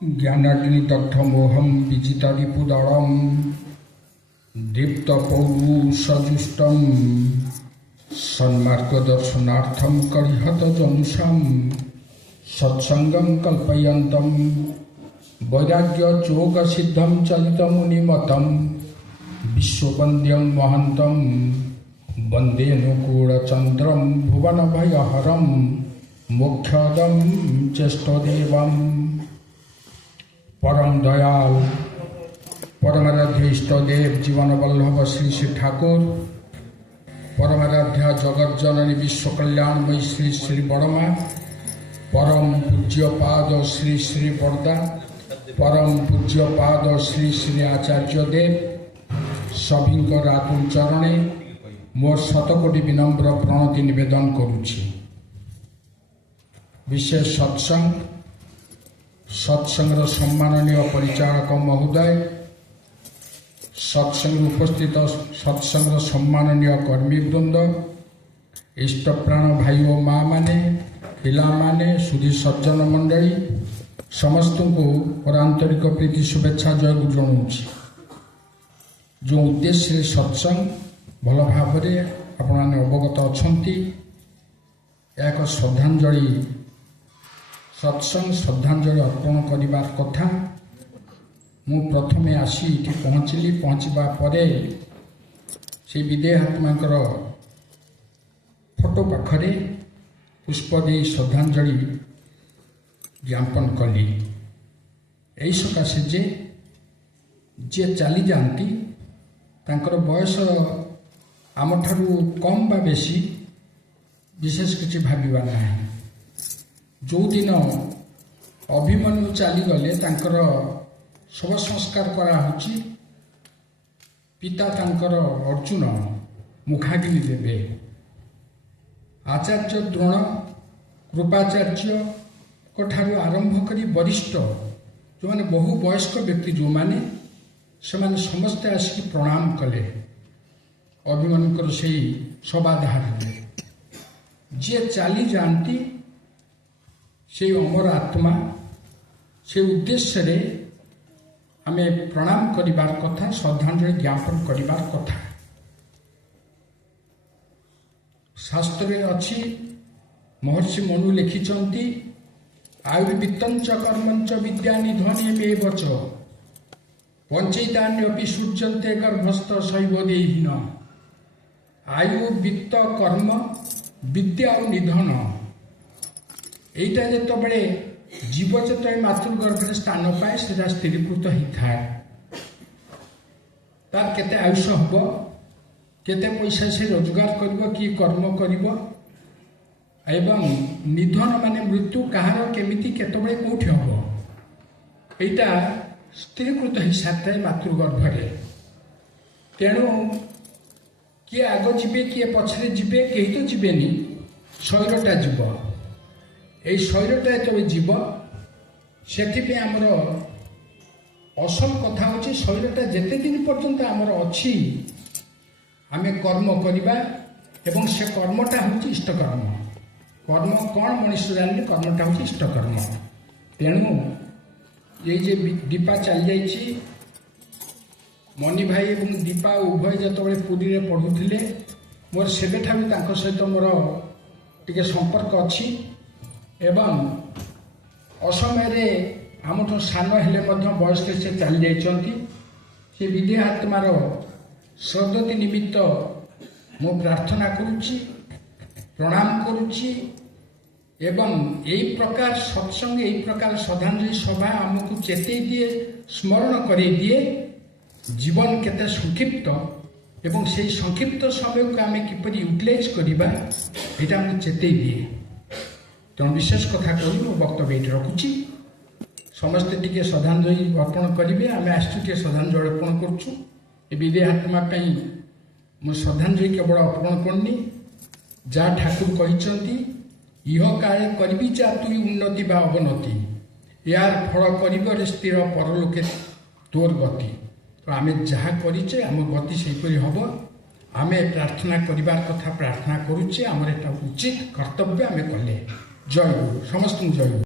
ज्ञानाग्नि दग्धमोहं विजितरिपुदरं दीप्तपौरुषजुष्टं सन्मार्गदर्शनार्थं करिहतजनुषां सत्संगं कल्पयन्तं वैराग्ययोगसिद्धं चलितमुनिमतं विश्ववन्द्यं महन्तं वन्देऽनुकूलचन्द्रं भुवनभयहरं मोक्षदं चेष्टदेवम् परम दयाल परमाराध्य इष्टदेव जीवन वल्लभ श्री श्री ठाकुर परमाराध्य जगत जननी विश्व कल्याणमयी श्री श्री बड़मा परम पूज्य पाद श्री श्री बरदा परम पूज्य पाद श्री श्री आचार्य देव सभी आतुल चरणे मोर शतकोटी विनम्र प्रणति निवेदन करुछि। विशेष सत्संग सम्माननीय परिचारक महोदय सत्संग उपस्थित सत्संग सम्माननीय कर्मीवृंद इष्टप्राण भाई और माँ माने पिला माने सुधी सज्जन मंडली समस्त को और आंतरिक प्रीति शुभेच्छा जय गुरु जनाऊँगी। जो उद्देश्य सत्संग भल भाव आपने अवगत अच्छा एक श्रद्धांजलि सत्संग श्रद्धांजलि अर्पण करिबार कथा मु प्रथमे आसी इठी पहुँचली पहुँचवा परे से विदेहात्मा फोटो पाखरे पुष्प दे श्रद्धांजलि ज्ञापन कली यही सकाशे जे चली जाती तांकर बयस आम ठारू कम बा बेसी विशेष किसी भाविबा नहीं। जो दिन अभिमन्यु चलीगले तांकर शव संस्कार करा होची पिता तांकर अर्जुन मुखाग्नि देवे आचार्य द्रोण कृपाचार्य ठारू आरंभ करी वरिष्ठ जो माने बहु वयस्क व्यक्ति जो माने सेमाने समस्ते आसिक प्रणाम कले अभिमन्युकर से सबाधार जे चली जाती से अमर आत्मा से उद्देश्य रे आमे प्रणाम करिबार कथा श्रद्धांजलि ज्ञापन करिबार कथा शास्त्र अच्छी महर्षि मनु लिखिचंती आयुर्वित्तंच कर्मंच विद्या निधने मे बच पंचैतान्यपि सूर्यन्ते गर्भस्थ शैव देहिन आयु वित्त कर्म विद्या और निधन यहीटा जो बड़े जीव जो मातृगर्भे स्थान पाए से स्थिरीकृत होता है तार केते आयुष हम केते पैसा से रोजगार कर कि कर्म कर निधन माने मृत्यु कहार केमिति केतबे कोठी हम एटा स्थिरीकृत हो सारी है मातृगर्भे तेणु किए आग जीवे किए पछरे जीवे कहीं तो जीवेनी शरीरटा जीव এই শরীরটা যেতবে জীব সেথিপে আমার অসল কথা হচ্ছে শরীরটা যেতে দিন পর্যন্ত আমার অছি আমি কর্ম করিবা এবং সে কর্মটা হচ্ছে ইষ্টকর্ম কর্ম কোণ মনুষ্য জানি কর্মটা হচ্ছে ইষ্টকর্ম তেণু এই যে দীপা চালি যাইছি মনি ভাই এবং দীপা উভয় যেতবে পুরীরে পড়ুলে মোর সেবেঠা भी তাଙ୍କ সহিত মোর টিকে সম্পর্ক ଅଛି एवं असमय आम सान हेले बयस से चली जाइछंती से विदेहात्मार सदगति निमित्त मु प्रार्थना करुच्ची प्रणाम करुच्ची एवं यही प्रकार सत्संग यही प्रकार श्रद्धांजलि सभा आमको चेतई दिए स्मरण कर दिए जीवन केते संक्षिप्त एवं से संक्षिप्त समय को आम किपरि यूटिलाइज करवा यहाँ आमको चेतई दिए तेणु विशेष कथा कही मो वक्तव्य ये रखुच्छी समस्ते टी श्रद्धांजलि अर्पण करेंगे आम आसु श्रद्धांजलि अर्पण करुँ विदेहात्मा मु श्रद्धांजलि केवल अर्पण करनी जहाँ ठाकुर कहते इह काले करी जा तुई उन्नति बा अवनति यार फल कर स्थिर परलोके तोर गति तो आम जहाँ करे आम गति से हम आम प्रार्थना करिबार कथा प्रार्थना करुचे आमर एटा उचित कर्तव्य आम कले। जय गुरु समस्त जय गुरु।